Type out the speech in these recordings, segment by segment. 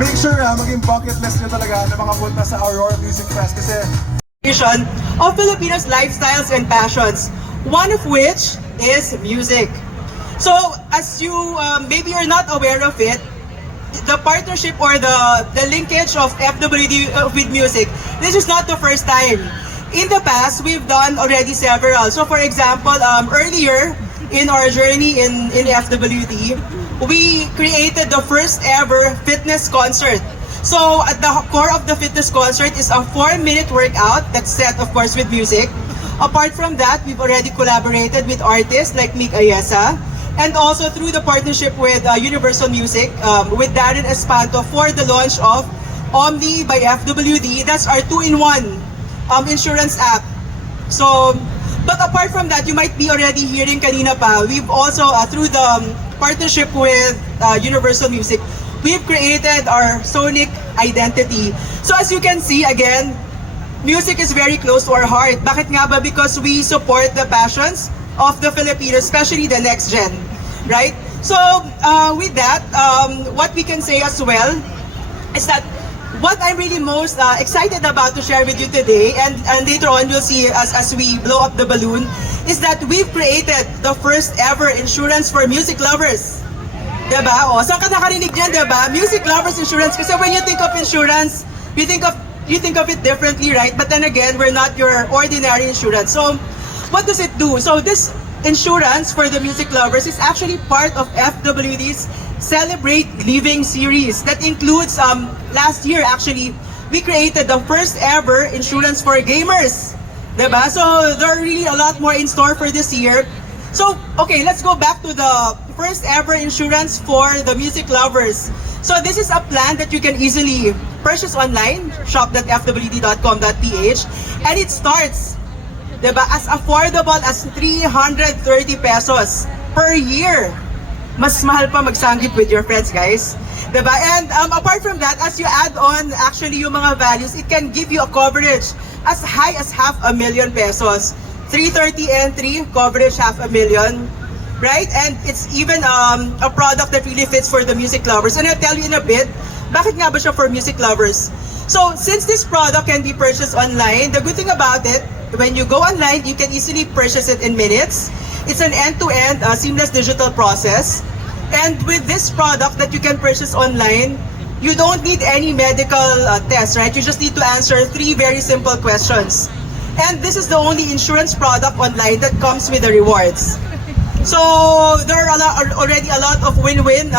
make sure maging bucket list nyo talaga na makapunta sa Aurora Music Fest kasi of Filipinos' lifestyles and passions, one of which is music. So, as you, maybe you're not aware of it, the partnership or the linkage of FWD with music, this is not the first time. In the past, we've done already several. So for example, earlier in our journey in FWD, we created the first ever fitness concert. So at the core of the fitness concert is a 4-minute workout that's set, of course, with music. Apart from that, we've already collaborated with artists like Mick Ayesa, and also through the partnership with Universal Music, with Darren Espanto for the launch of Omni by FWD. That's our 2-in-1 insurance app. So, but apart from that, you might be already hearing kanina pa, we've also, through the partnership with Universal Music, we've created our sonic identity. So as you can see, again, music is very close to our heart. Bakit nga ba? Because we support the passions of the Filipinos, especially the next gen, right? So with that, what we can say as well is that what I'm really most excited about to share with you today, and later on you'll see as we blow up the balloon, is that we've created the first ever insurance for music lovers. Diba? O, saan ka nakarinig niyan, diba? Music lovers insurance. Kasi when you think of insurance, you think of it differently, right? But then again, we're not your ordinary insurance. So, what does it do? So this insurance for the music lovers is actually part of FWD's Celebrate Living series. That includes, last year actually, we created the first ever insurance for gamers. Diba? So there are really a lot more in store for this year. So, okay, let's go back to the first ever insurance for the music lovers. So this is a plan that you can easily purchase online, shop.fwd.com.ph, and it starts, diba, as affordable as 330 pesos per year. Mas mahal pa magsanggip with your friends, guys. Diba? And apart from that, as you add on actually yung mga values, it can give you a coverage as high as 500,000 pesos. 330 entry, coverage 500,000, right? And it's even a product that really fits for the music lovers. And I'll tell you in a bit, bakit nga ba siya for music lovers? So, since this product can be purchased online, the good thing about it, when you go online, you can easily purchase it in minutes. It's an end-to-end seamless digital process. And with this product that you can purchase online, you don't need any medical test, right? You just need to answer 3 very simple questions. And this is the only insurance product online that comes with the rewards. So there are already a lot of win-win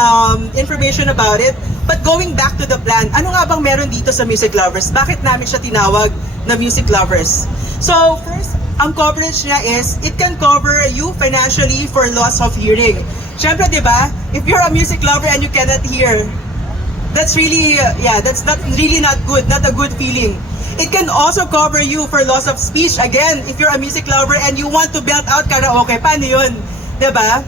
information about it. But going back to the plan, ano nga bang meron dito sa music lovers? Bakit namin siya tinawag na music lovers? So first, ang coverage niya is, it can cover you financially for loss of hearing. Siyempre, di ba? If you're a music lover and you cannot hear, that's really, that's really not good, not a good feeling. It can also cover you for loss of speech. Again, if you're a music lover and you want to belt out karaoke, paano yun? Diba?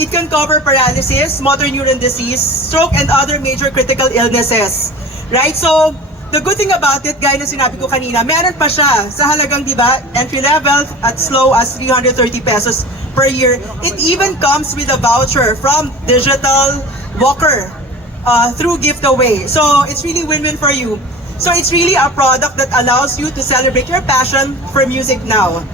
It can cover paralysis, motor neuron disease, stroke, and other major critical illnesses. Right? So, the good thing about it, gaya na sinabi ko kanina, meron pa siya sa halagang, diba, entry level at slow as 330 pesos per year. It even comes with a voucher from Digital Walker through giveaway. So, it's really win-win for you. So it's really a product that allows you to celebrate your passion for music now.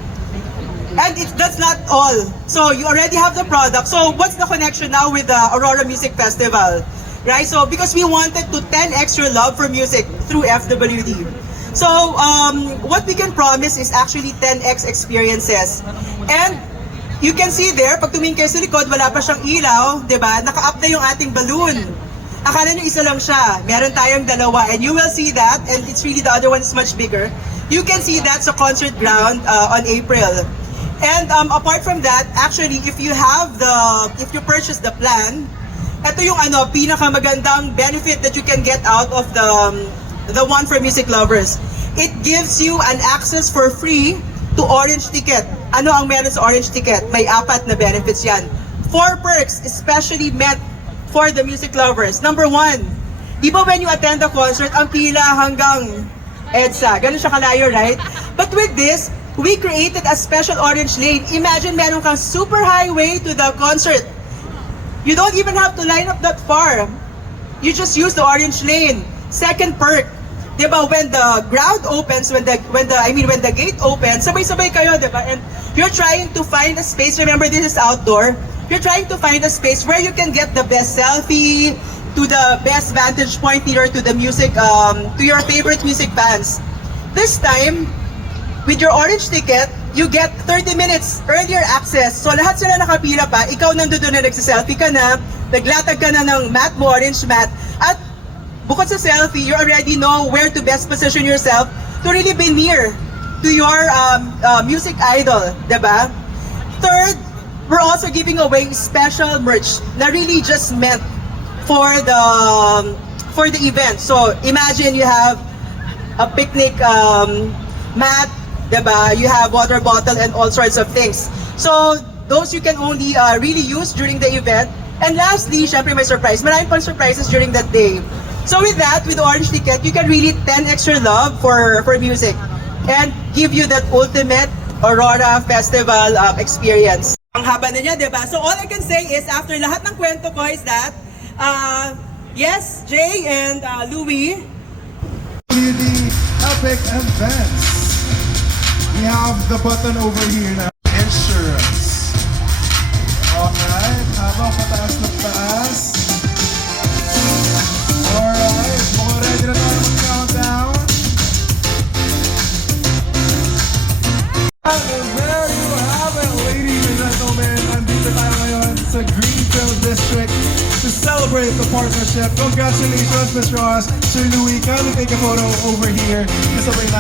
And that's not all. So you already have the product. So what's the connection now with the Aurora Music Festival? Right? So because we wanted to 10x your love for music through FWD. So what we can promise is actually 10x experiences. And you can see there, pag tumingin kayo sa likod, wala pa siyang ilaw, diba? Naka-up na yung ating balloon. Akala nyo isa lang siya. Meron tayong dalawa. And you will see that. And it's really the other one is much bigger. You can see that sa concert ground on April. And apart from that, actually, if you purchase the plan, ito yung pinakamagandang benefit that you can get out of the one for music lovers. It gives you an access for free to Orange Ticket. Ano ang meron sa Orange Ticket? May 4 na benefits yan. 4 perks, especially meant for the music lovers. Number 1, di ba when you attend the concert, ang pila hanggang EDSA. Ganun siya kalayo, right? But with this, we created a special orange lane. Imagine meron kang super highway to the concert. You don't even have to line up that far. you just use the orange lane. Second perk, diba, when the ground opens, when the gate opens, sabay-sabay kayo, diba? And you're trying to find a space, remember this is outdoor, you're trying to find a space where you can get the best selfie, to the best vantage point near to the music, to your favorite music bands. This time, with your orange ticket, you get 30 minutes earlier access. So lahat sila nakapila pa, ikaw nandun na nagsiselfie ka na, naglatag ka na ng mat mo, orange mat, at bukod sa selfie, you already know where to best position yourself to really be near to your music idol, diba? Third, we're also giving away special merch na really just meant for the event. So imagine you have a picnic mat, diba? You have water bottle and all sorts of things. So those you can only really use during the event. And lastly, syempre may surprise. Maraming pang surprises during that day. So with that, with the orange ticket, you can really 10 extra love for music and give you that ultimate Aurora Festival experience. Ang haba na niya, diba? So all I can say is, after lahat ng kwento ko is that, yes, Jay and Louie, The epic events. We have the button over here now. Insurance. Alright, habang pataas na taas. Alright, mukhang ready na tayo mag-countdown. And there you have it, ladies and gentlemen. Andito tayo ngayon sa Greenfield District to celebrate the partnership. Congratulations, Ms. Ross, Sir Louie. Kindly take a photo over here. Kasabay na